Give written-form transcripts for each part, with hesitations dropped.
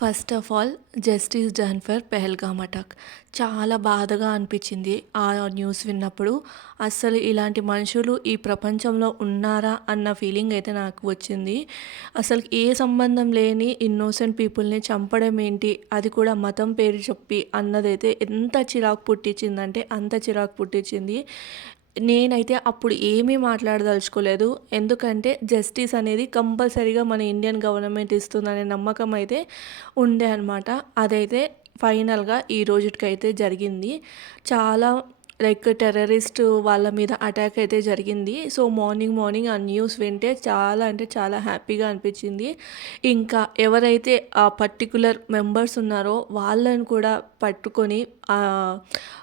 First of all justice done for Pahalgam attack. చాలా బాధగా అనిపించింది ఆ న్యూస్ విన్నప్పుడు. అస్సలు ఇలాంటి మనుషులు ఈ ప్రపంచంలో ఉన్నారా అన్న ఫీలింగ్ అయితే నాకు వచ్చింది. అసలు ఏ సంబంధం లేని ఇన్నోసెంట్ పీపుల్ని చంపడం ఏంటి, అది కూడా మతం పేరు చెప్పి అన్నదైతే ఎంత చిరాకు పుట్టించిందంటే అంత చిరాకు పుట్టించింది. నేనైతే అప్పుడు ఏమీ మాట్లాడదలుచుకోలేదు. ఎందుకంటే జస్టిస్ అనేది కంపల్సరీగా మన ఇండియన్ గవర్నమెంట్ ఇస్తుందనే నమ్మకం అయితే ఉండే అనమాట. అదైతే ఫైనల్‌గా ఈ రోజుటికైతే జరిగింది. చాలా లైక్ టెర్రరిస్ట్ వాళ్ళ మీద అటాక్ అయితే జరిగింది. సో, మార్నింగ్ ఆ న్యూస్ వింటే చాలా అంటే చాలా హ్యాపీగా అనిపించింది. ఇంకా ఎవరైతే ఆ పర్టిక్యులర్ మెంబర్స్ ఉన్నారో వాళ్ళని కూడా పట్టుకొని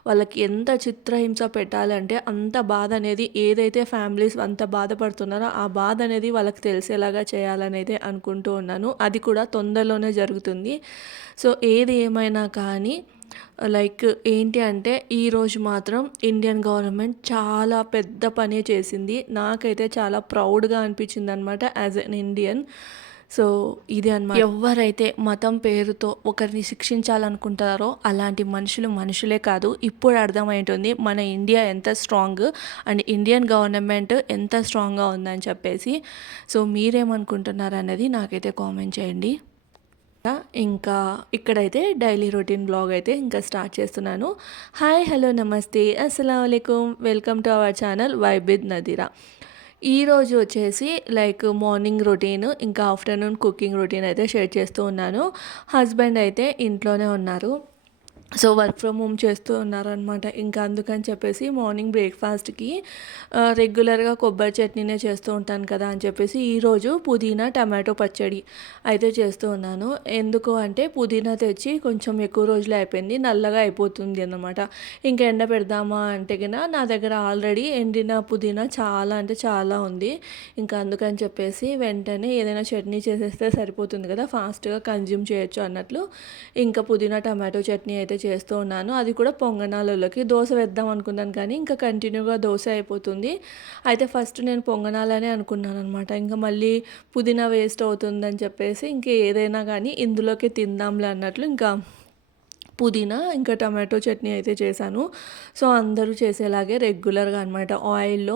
వాళ్ళకి ఎంత చిత్రహింస పెట్టాలంటే అంత బాధ అనేది ఏదైతే ఫ్యామిలీస్ అంత బాధపడుతున్నారో ఆ బాధ అనేది వాళ్ళకి తెలిసేలాగా చేయాలని అయితే అనుకుంటూ ఉన్నాను. అది కూడా తొందరలోనే జరుగుతుంది. సో, ఏది ఏమైనా కానీ లైక్ ఏంటి అంటే ఈరోజు మాత్రం ఇండియన్ గవర్నమెంట్ చాలా పెద్ద పనే చేసింది. నాకైతే చాలా ప్రౌడ్‌గా అనిపించిందనమాట యాజ్ ఎన్ ఇండియన్. సో, ఇది అనమాట. ఎవ్వరైతే మతం పేరుతో ఒకరిని శిక్షించాలనుకుంటారో అలాంటి మనుషులు మనుషులే కాదు. ఇప్పుడు అర్థమైంటుంది మన ఇండియా ఎంత స్ట్రాంగ్ అండ్ ఇండియన్ గవర్నమెంట్ ఎంత స్ట్రాంగ్‌గా ఉందని చెప్పేసి. సో, మీరేమనుకుంటున్నారనేది నాకైతే కామెంట్ చేయండి. ఇంకా ఇక్కడైతే డైలీ రొటీన్ బ్లాగ్ అయితే ఇంకా స్టార్ట్ చేస్తున్నాను. హాయ్, హలో, నమస్తే, అస్సలాము అలైకుం. Welcome to our channel vibe with Nadira. ఈరోజు వచ్చేసి లైక్ మార్నింగ్ రొటీన్ ఇంకా ఆఫ్టర్నూన్ కుకింగ్ రొటీన్ అయితే షేర్ చేస్తూ ఉన్నాను. హస్బెండ్ అయితే ఇంట్లోనే ఉన్నారు. సో, వర్క్ ఫ్రమ్ హోమ్ చేస్తూ ఉన్నారనమాట. ఇంకా అందుకని చెప్పేసి మార్నింగ్ బ్రేక్‌ఫాస్ట్‌కి రెగ్యులర్‌గా కొబ్బరి చట్నీనే చేస్తూ ఉంటాను కదా అని చెప్పేసి ఈరోజు పుదీనా టమాటో పచ్చడి అయితే చేస్తూ ఉన్నాను. ఎందుకు అంటే పుదీనా తెచ్చి కొంచెం ఎక్కువ రోజులే అయిపోయింది. నల్లగా అయిపోతుంది అన్నమాట. ఇంక ఎండబెడదామా అంటే గిన నా దగ్గర ఆల్రెడీ ఎండిన పుదీనా చాలా అంటే చాలా ఉంది. ఇంకా అందుకని చెప్పేసి వెంటనే ఏదైనా చట్నీ చేసేస్తే సరిపోతుంది కదా, ఫాస్ట్‌గా కన్జ్యూమ్ చేయొచ్చు అన్నట్లు ఇంకా పుదీనా టమాటో చట్నీ అయితే చేస్తూ ఉన్నాను. అది కూడా పొంగనాలలోకి. దోస వేద్దాం అనుకున్నాను కానీ ఇంకా కంటిన్యూగా దోస అయిపోతుంది. అయితే ఫస్ట్ నేను పొంగనాలనే అనుకున్నాననమాట. ఇంకా మళ్ళీ పుదీనా వేస్ట్ అవుతుందని చెప్పేసి ఇంక ఏదైనా కానీ ఇందులోకి తిందాంలే అన్నట్లు ఇంకా పుదీనా ఇంకా టమాటో చట్నీ అయితే చేశాను. సో, అందరూ చేసేలాగే రెగ్యులర్గా అనమాట. ఆయిల్‌లో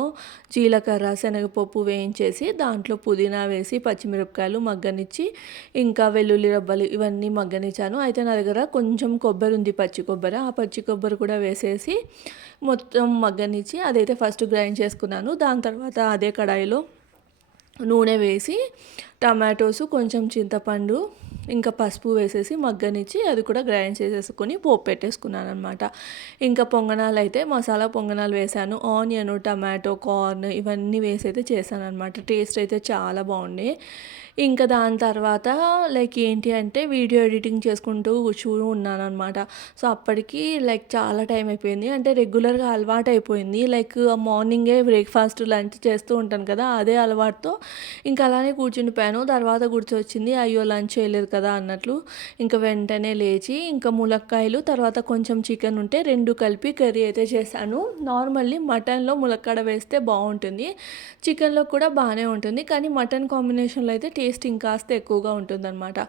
జీలకర్ర, శనగపప్పు వేయించేసి దాంట్లో పుదీనా వేసి పచ్చిమిరపకాయలు మగ్గనిచ్చి ఇంకా వెల్లుల్లి రబ్బలు ఇవన్నీ మగ్గనిచ్చాను. అయితే నా దగ్గర కొంచెం కొబ్బరి ఉంది, పచ్చి కొబ్బరి. ఆ పచ్చి కొబ్బరి కూడా వేసేసి మొత్తం మగ్గనిచ్చి అదైతే ఫస్ట్ గ్రైండ్ చేసుకున్నాను. దాని తర్వాత అదే కడాయిలో నూనె వేసి టమాటోస్, కొంచెం చింతపండు ఇంకా పసుపు వేసేసి మగ్గనిచ్చి అది కూడా గ్రైండ్ చేసేసుకొని పోపు పెట్టేసుకున్నాను అనమాట. ఇంకా పొంగనాలు అయితే మసాలా పొంగనాలు వేశాను. ఆనియన్, టమాటో, కార్న్ ఇవన్నీ వేసి అయితే చేశాను అనమాట. టేస్ట్ అయితే చాలా బాగుండే. ఇంకా దాని తర్వాత లైక్ ఏంటి అంటే వీడియో ఎడిటింగ్ చేసుకుంటూ కూర్చుని ఉన్నాను అనమాట. సో, అప్పటికి లైక్ చాలా టైం అయిపోయింది. అంటే రెగ్యులర్గా అలవాటు అయిపోయింది. లైక్ మార్నింగే బ్రేక్ఫాస్ట్ లంచ్ చేస్తూ ఉంటాను కదా, అదే అలవాటుతో ఇంకా అలానే కూర్చుండిపోయాను. తర్వాత గుర్తొచ్చింది అయ్యో లంచ్ చేయలేదు కదా అన్నట్లు. ఇంకా వెంటనే లేచి ఇంకా ములక్కాయలు తర్వాత కొంచెం చికెన్ ఉంటే 2 కలిపి కర్రీ అయితే చేశాను. నార్మల్లీ మటన్‌లో ములక్కాడ వేస్తే బాగుంటుంది, చికెన్‌లో కూడా బాగానే ఉంటుంది. కానీ మటన్ కాంబినేషన్లో అయితే టేస్ట్ ఇంకాస్త ఎక్కువగా ఉంటుందన్నమాట.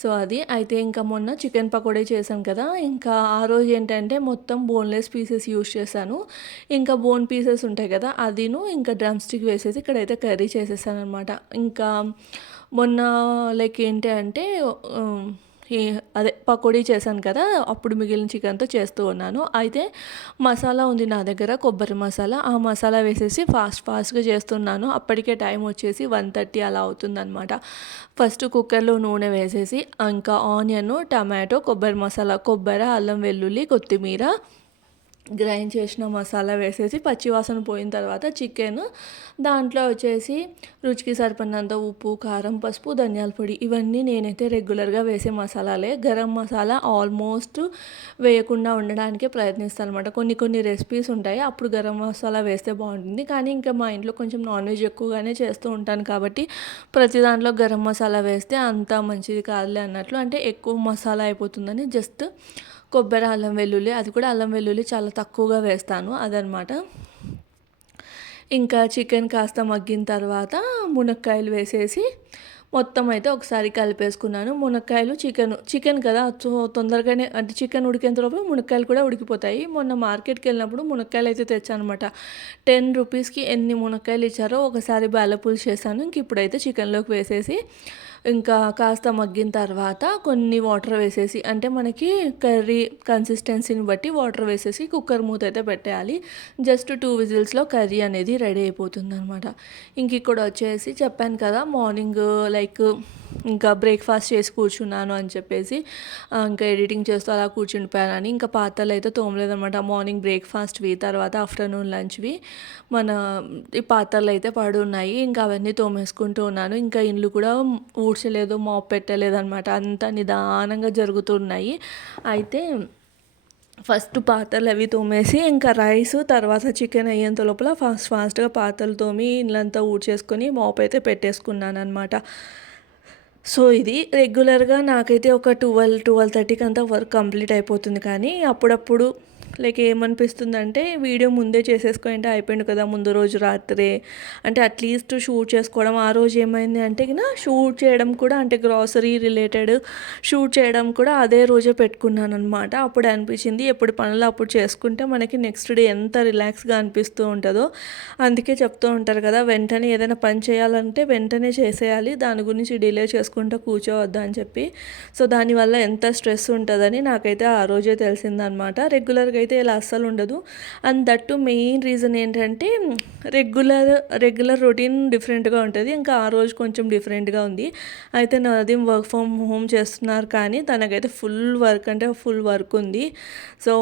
సో, అది అయితే ఇంకా మొన్న చికెన్ పకోడీ చేశాను కదా, ఇంకా ఆ రోజు ఏంటంటే మొత్తం బోన్‌లెస్ పీసెస్ యూస్ చేశాను. ఇంకా బోన్ పీసెస్ ఉంటాయి కదా, అదిను ఇంకా డ్రమ్ స్టిక్ వేసేసి ఇక్కడైతే కర్రీ చేసేసాననమాట. ఇంకా మొన్న లైక్ ఏంటి అంటే ఆహ్, ఏ అదే పకోడీ చేశాను కదా, అప్పుడు మిగిలిన చికెన్‌తో చేస్తూ ఉన్నాను. అయితే మసాలా ఉంది నా దగ్గర, కొబ్బరి మసాలా. ఆ మసాలా వేసేసి ఫాస్ట్‌గా చేస్తున్నాను. అప్పటికే టైం వచ్చేసి 1:30 అలా అవుతుందనమాట. ఫస్ట్ కుక్కర్‌లో నూనె వేసేసి ఇంకా ఆనియన్, టమాటో, కొబ్బరి మసాలా, కొబ్బరి, అల్లం వెల్లుల్లి, కొత్తిమీర గ్రైండ్ చేసిన మసాలా వేసేసి పచ్చివాసన పోయిన తర్వాత చికెన్, దాంట్లో వచ్చేసి రుచికి సరిపడినంత ఉప్పు, కారం, పసుపు, ధనియాల పొడి ఇవన్నీ నేనైతే రెగ్యులర్గా వేసే మసాలాలే. గరం మసాలా ఆల్మోస్ట్ వేయకుండా ఉండడానికే ప్రయత్నిస్తాను అనమాట. కొన్ని రెసిపీస్ ఉంటాయి అప్పుడు గరం మసాలా వేస్తే బాగుంటుంది. కానీ ఇంకా మా ఇంట్లో కొంచెం నాన్ వెజ్ ఎక్కువగానే చేస్తూ ఉంటాను కాబట్టి ప్రతి దాంట్లో గరం మసాలా వేస్తే అంత మంచిది కాదులే అన్నట్లు, అంటే ఎక్కువ మసాలా అయిపోతుందని జస్ట్ కొబ్బరి, అల్లం వెల్లుల్లి, అది కూడా అల్లం వెల్లుల్లి చాలా తక్కువగా వేస్తాను అదనమాట. ఇంకా చికెన్ కాస్త మగ్గిన తర్వాత మునక్కాయలు వేసేసి మొత్తం అయితే ఒకసారి కలిపేసుకున్నాను. మునక్కాయలు, చికెన్ కదా! సో, తొందరగానే అంటే చికెన్ ఉడికేంతలోపు మునక్కాయలు కూడా ఉడికిపోతాయి. మొన్న మార్కెట్‌కెళ్ళినప్పుడు మునక్కాయలయితే తెచ్చాననమాట. 10 రూపీస్‌కి ఎన్ని మునక్కాయలు ఇచ్చారో ఒకసారి బెల్ల పులుసు చేశాను. ఇంక ఇప్పుడైతే చికెన్‌లోకి వేసేసి ఇంకా కాస్త మగ్గిన తర్వాత కొన్ని వాటర్ వేసేసి అంటే మనకి కర్రీ కన్సిస్టెన్సీని బట్టి వాటర్ వేసేసి కుక్కర్ మూత అయితే పెట్టేయాలి. జస్ట్ 2 విజిల్స్‌లో కర్రీ అనేది రెడీ అయిపోతుందనమాట. ఇంక ఇక్కడ వచ్చేసి చెప్పాను కదా! మార్నింగ్ లైక్ ఇంకా బ్రేక్‌ఫాస్ట్ చేసి కూర్చున్నాను అని చెప్పేసి ఇంకా ఎడిటింగ్ చేస్తూ అలా కూర్చుండిపోయానని. ఇంకా పాత్రలు అయితే తోమలేదనమాట. మార్నింగ్ బ్రేక్‌ఫాస్ట్‌వి, తర్వాత ఆఫ్టర్‌నూన్ లంచ్‌వి మన ఈ పాత్రలు అయితే పడున్నాయి. ఇంకా అవన్నీ తోమేసుకుంటూ ఉన్నాను. ఇంకా ఇండ్లు కూడా ఊడ్చలేదు, మాప్ పెట్టలేదనమాట. అంతా నిదానంగా జరుగుతున్నాయి. అయితే ఫస్ట్ పాత్రలు అవి తోమేసి ఇంకా రైస్ తర్వాత చికెన్ అయ్యేంత లోపల ఫాస్ట్‌గా పాత్రలు తోమి ఇల్లంతా ఊడ్చేసుకొని మాప్ అయితే పెట్టేసుకున్నాననమాట. సో, ఇది రెగ్యులర్‌గా నాకైతే ఒక 12:30కి అంతా వర్క్ కంప్లీట్ అయిపోతుంది. కానీ అప్పుడప్పుడు లైక్ ఏమనిపిస్తుందంటే వీడియో ముందే చేసేసుకుంటే అయిపోయింది కదా! ముందు రోజు రాత్రే అంటే అట్లీస్ట్ షూట్ చేసుకోవడం. ఆ రోజు ఏమైంది అంటే షూట్ చేయడం కూడా అంటే గ్రాసరీ రిలేటెడ్ షూట్ చేయడం కూడా అదే రోజే పెట్టుకున్నాననమాట. అప్పుడు అనిపించింది ఎప్పుడు పనులు అప్పుడు చేసుకుంటే మనకి నెక్స్ట్ డే ఎంత రిలాక్స్‌గా అనిపిస్తూ ఉంటుందో. అందుకే చెప్తూ ఉంటారు కదా! వెంటనే ఏదైనా పని చేయాలంటే వెంటనే చేసేయాలి. దాని గురించి డిలే చేసుకుంటూ కూర్చోవద్దు అని చెప్పి. సో, దానివల్ల ఎంత స్ట్రెస్ ఉంటుందని నాకైతే ఆ రోజే తెలిసిందనమాట. రెగ్యులర్‌గా అయితే ఇలా అస్సలు ఉండదు. And that to main reason ఏంటంటే రెగ్యులర్ రొటీన్ డిఫరెంట్‌గా ఉంటది. ఇంకా ఆ రోజు కొంచెం డిఫరెంట్‌గా ఉంది. అయితే నాది వర్క్ ఫ్రమ్ హోమ్ చేస్తున్నారు కానీ తనకైతే ఫుల్ వర్క్ అంటే ఫుల్ వర్క్ ఉంది. సో,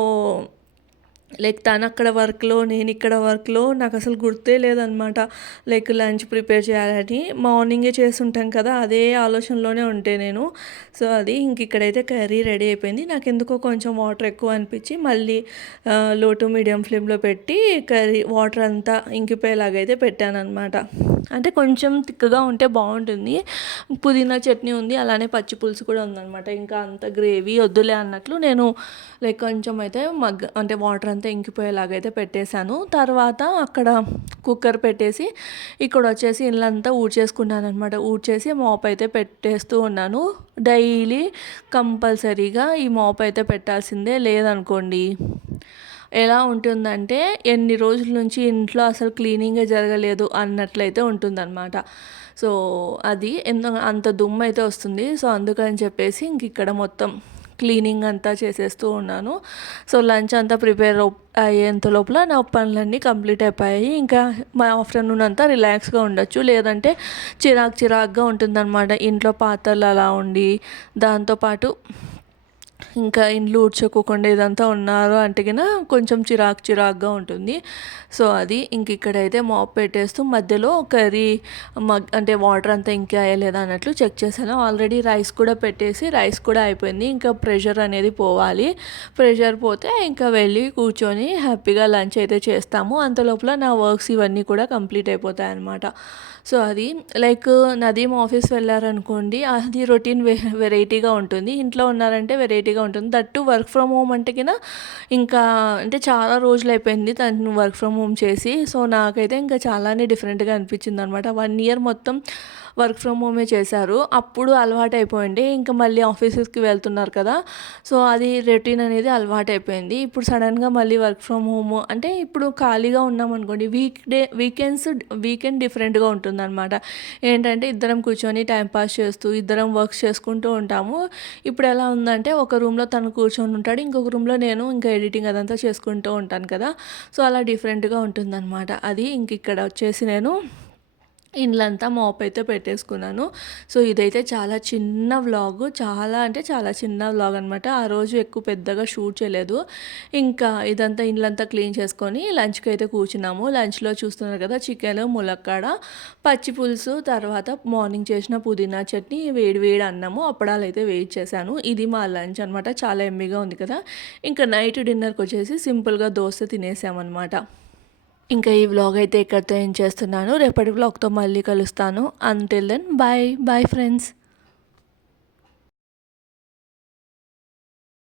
లైక్ తను అక్కడ వర్క్‌లో, నేను ఇక్కడ వర్క్‌లో నాకసలు గుర్తే లేదనమాట. లైక్ లంచ్ ప్రిపేర్ చేయాలని మార్నింగే చేసుంటాం కదా! అదే ఆలోచనలోనే ఉంటే నేను. సో, అది ఇంక ఇక్కడైతే కర్రీ రెడీ అయిపోయింది. నాకెందుకో కొంచెం వాటర్ ఎక్కువ అనిపించి మళ్ళీ లో టు మీడియం ఫ్లేమ్‌లో పెట్టి కర్రీ వాటర్ అంతా ఇంకిపోయేలాగైతే పెట్టాననమాట. అంటే కొంచెం తిక్కగా ఉంటే బాగుంటుంది. పుదీనా చట్నీ ఉంది, అలానే పచ్చి పులుసు కూడా ఉందనమాట. ఇంకా అంత గ్రేవీ వద్దులే అన్నట్లు నేను లైక్ కొంచెం అయితే అంటే వాటర్ అంతా ఇంకిపోయేలాగైతే పెట్టేశాను. తర్వాత అక్కడ కుక్కర్ పెట్టేసి ఇక్కడ వచ్చేసి ఇల్లంతా ఊడ్చేసుకున్నాను అనమాట. ఊడ్చేసి మాప్ అయితే పెట్టేస్తూ ఉన్నాను. డైలీ కంపల్సరీగా ఈ మాప్ అయితే పెట్టాల్సిందే. లేదనుకోండి ఎలా ఉంటుందంటే ఎన్ని రోజుల నుంచి ఇంట్లో అసలు క్లీనింగే జరగలేదు అన్నట్లయితే ఉంటుందన్నమాట. సో, అది అంత దుమ్ము అయితే వస్తుంది. సో, అందుకని చెప్పేసి ఇంక ఇక్కడ మొత్తం క్లీనింగ్ అంతా చేసేస్తూ ఉన్నాను. సో, లంచ్ అంతా ప్రిపేర్ అయ్యేంత లోపల నా పనులన్నీ కంప్లీట్ అయిపోయాయి. ఇంకా మా ఆఫ్టర్నూన్ అంతా రిలాక్స్గా ఉండొచ్చు. లేదంటే చిరాకుగా ఉంటుందన్నమాట. ఇంట్లో పాత్రలు అలా ఉండి దాంతోపాటు ఇంకా ఇండ్లు ఊడ్చుకోకుండా ఇదంతా ఉన్నారు అంటే కొంచెం చిరాకుగా ఉంటుంది. సో, అది ఇంక ఇక్కడైతే మాప్ పెట్టేస్తూ మధ్యలో కర్రీ అంటే వాటర్ అంతా ఇంకాయా లేదా అన్నట్లు చెక్ చేశాను. ఆల్రెడీ రైస్ కూడా పెట్టేసి రైస్ కూడా అయిపోయింది. ఇంకా ప్రెషర్ అనేది పోవాలి. ప్రెషర్ పోతే ఇంకా వెళ్ళి కూర్చొని హ్యాపీగా లంచ్ అయితే చేస్తాము. అంతలోపల నా వర్క్స్ ఇవన్నీ కూడా కంప్లీట్ అయిపోతాయి అన్నమాట. సో, అది లైక్ నదీమ్ ఆఫీస్ వెళ్ళారనుకోండి అది రొటీన్ వెరైటీగా ఉంటుంది. ఇంట్లో ఉన్నారంటే వెరైటీగా ఉంటుంది. That to work from home అంటే ఇంకా అంటే చాలా రోజులు అయిపోయింది తను వర్క్ ఫ్రమ్ హోమ్ చేసి. సో, నాకైతే ఇంకా చాలానే డిఫరెంట్‌గా అనిపించింది అనమాట. 1 ఇయర్ మొత్తం వర్క్ ఫ్రమ్ హోమే చేశారు. అప్పుడు అలవాటైపోయింది. ఇంకా మళ్ళీ ఆఫీసెస్‌కి వెళ్తున్నారు కదా! సో, అది రొటీన్ అనేది అలవాటైపోయింది. ఇప్పుడు సడన్‌గా మళ్ళీ వర్క్ ఫ్రమ్ హోమ్ అంటే ఇప్పుడు ఖాళీగా ఉన్నామనుకోండి వీకెండ్ డిఫరెంట్‌గా ఉంటుందన్నమాట. ఏంటంటే ఇద్దరం కూర్చొని టైం పాస్ చేస్తూ ఇద్దరం వర్క్స్ చేసుకుంటూ ఉంటాము. ఇప్పుడు ఎలా ఉందంటే ఒక రూమ్‌లో తను కూర్చొని ఉంటాడు. ఇంకొక రూమ్‌లో నేను ఇంకా ఎడిటింగ్ అదంతా చేసుకుంటూ ఉంటాను కదా! సో, అలా డిఫరెంట్‌గా ఉంటుందన్నమాట. అది ఇంక ఇక్కడ వచ్చేసి నేను ఇండ్లంతా మాప్ అయితే పెట్టేసుకున్నాను. సో, ఇదైతే చాలా చిన్న వ్లాగు. చాలా అంటే చాలా చిన్న వ్లాగ్ అనమాట. ఆ రోజు ఎక్కువ పెద్దగా షూట్ చేయలేదు. ఇంకా ఇదంతా ఇండ్లంతా క్లీన్ చేసుకొని లంచ్‌కి అయితే కూర్చున్నాము. లంచ్‌లో చూస్తున్నారు కదా! చికెను, ములక్కాడ, పచ్చి పులుసు, తర్వాత మార్నింగ్ చేసిన పుదీనా చట్నీ, వేడి వేడి అన్నము, అప్పడాలైతే వేడి చేశాను. ఇది మా లంచ్ అనమాట. చాలా యమ్మీగా ఉంది కదా! ఇంకా నైట్ డిన్నర్‌కి వచ్చేసి సింపుల్‌గా దోస తినేసామన్నమాట. ఇంకా ఈ వ్లాగ్ అయితే ఇక్కడితో ఎండ్ చేస్తున్నాను. రేపటి వ్లాగ్‌తో మళ్ళీ కలుస్తాను. Until then bye. Bye friends.